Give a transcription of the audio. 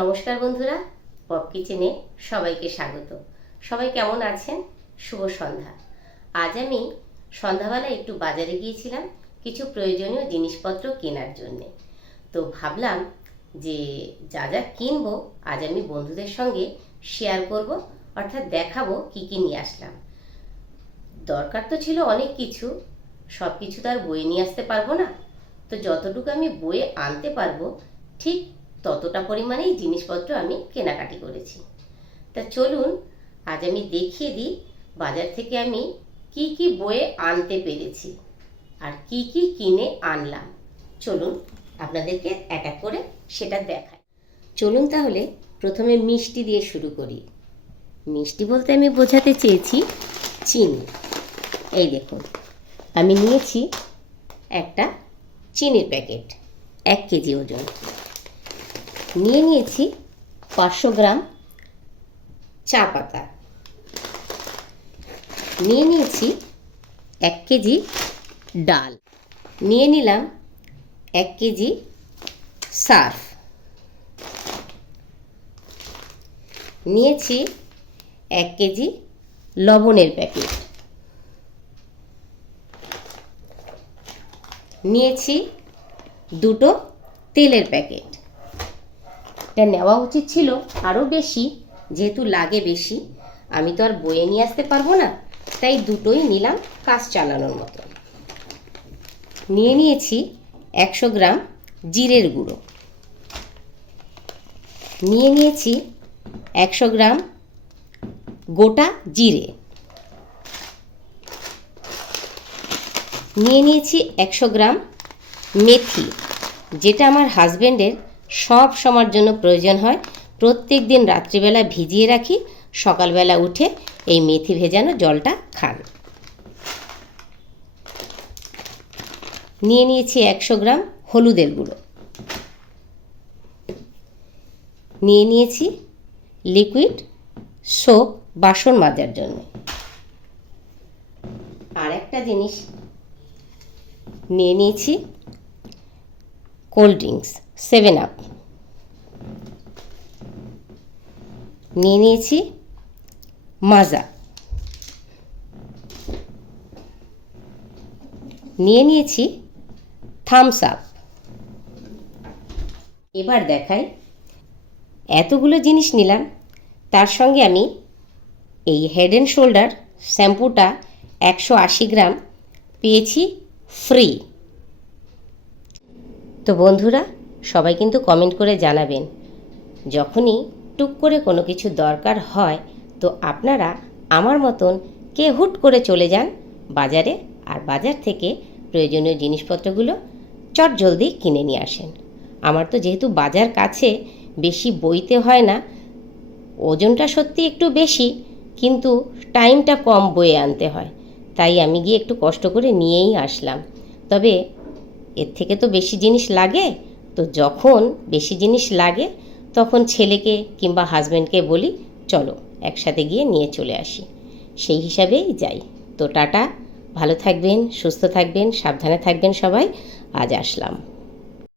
নমস্কার বন্ধুরা, পপ কিচেনে সবাইকে স্বাগত। সবাই কেমন আছেন? শুভ সন্ধ্যা। আজ আমি সন্ধ্যাবেলা একটু বাজারে গিয়েছিলাম কিছু প্রয়োজনীয় জিনিসপত্র কেনার জন্যে। তো ভাবলাম যে যা যা কিনবো আজ আমি বন্ধুদের সঙ্গে শেয়ার করব, অর্থাৎ দেখাবো কি কি নিয়ে আসলাম। দরকার তো ছিল অনেক কিছু, সব কিছু তো আর বয়ে নিয়ে আসতে পারবো না। তো যতটুকু আমি বয়ে আনতে পারবো ঠিক ততটা পরিমাণেই জিনিসপত্র আমি কেনাকাটি করেছি। তা চলুন আজ আমি দেখিয়ে দিই বাজার থেকে আমি কি কি বয়ে আনতে পেরেছি আর কি কি কিনে আনলাম। চলুন আপনাদেরকে এক এক করে সেটা দেখাই। চলুন তাহলে প্রথমে মিষ্টি দিয়ে শুরু করি। মিষ্টি বলতে আমি বোঝাতে চেয়েছি চিনি। এই দেখুন, আমি নিয়েছি একটা চিনির প্যাকেট 1 কেজি ওজন। নিয়েছি 500 গ্রাম চা পাতা। নিয়েছি 1 কেজি ডাল। নিলাম 1 কেজি সার্ফ। নিয়েছি 1 কেজি লবণের প্যাকেট। নিয়েছি 2টো তেলের প্যাকেট। এটা নেওয়া উচিত ছিল আরও বেশি, যেহেতু লাগে বেশি, আমি তো আর বয়ে নিয়ে আসতে পারবো না, তাই দুটোই নিলাম কাজ চালানোর মতো। নিয়েছি 100 গ্রাম জিরের গুঁড়ো। নিয়েছি 100 গ্রাম গোটা জিরে। নিয়েছি 100 গ্রাম মেথি, যেটা আমার হাজব্যান্ডের সব সময়ের জন্য প্রয়োজন হয়। প্রত্যেক দিন রাত্রিবেলা ভিজিয়ে রাখি, সকালবেলা উঠে এই মেথি ভেজানো জলটা খান। নিয়েছি 100 গ্রাম হলুদের গুঁড়ো। নিয়েছি লিকুইড সোপ বাসন মাজার জন্য। আর একটা জিনিস নিয়েছি কোল্ড ড্রিঙ্কস 7 আপ। নিয়েছি মাজা। নিয়েছি থামস আপ। এবার দেখাই, এতগুলো জিনিস নিলাম, তার সঙ্গে আমি এই হেড অ্যান্ড শোল্ডার শ্যাম্পুটা 180 গ্রাম পেয়েছি ফ্রি। তো বন্ধুরা, সবাই কিন্তু কমেন্ট করে জানাবেন, যখনই টুক করে কোনো কিছু দরকার হয় তো আপনারা আমার মতন কে হুট করে চলে যান বাজারে, আর বাজার থেকে প্রয়োজনীয় জিনিসপত্রগুলো চটজলদি কিনে নিয়ে আসেন। আমার তো যেহেতু বাজার কাছে, বেশি বইতে হয় না, ওজনটা সত্যি একটু বেশি, কিন্তু টাইমটা কম বয়ে আনতে হয়, তাই আমি গিয়ে একটু কষ্ট করে নিয়েই আসলাম। তবে এর থেকে তো বেশি জিনিস লাগে, তো যখন বেশি জিনিস লাগে তখন ছেলেকে কিংবা হাজব্যান্ডকে বলি চলো একসাথে গিয়ে নিয়ে চলে আসি, সেই হিসাবেই যাই। তো টাটা, ভালো থাকবেন, সুস্থ থাকবেন, সাবধানে থাকবেন সবাই। আজ আসলাম।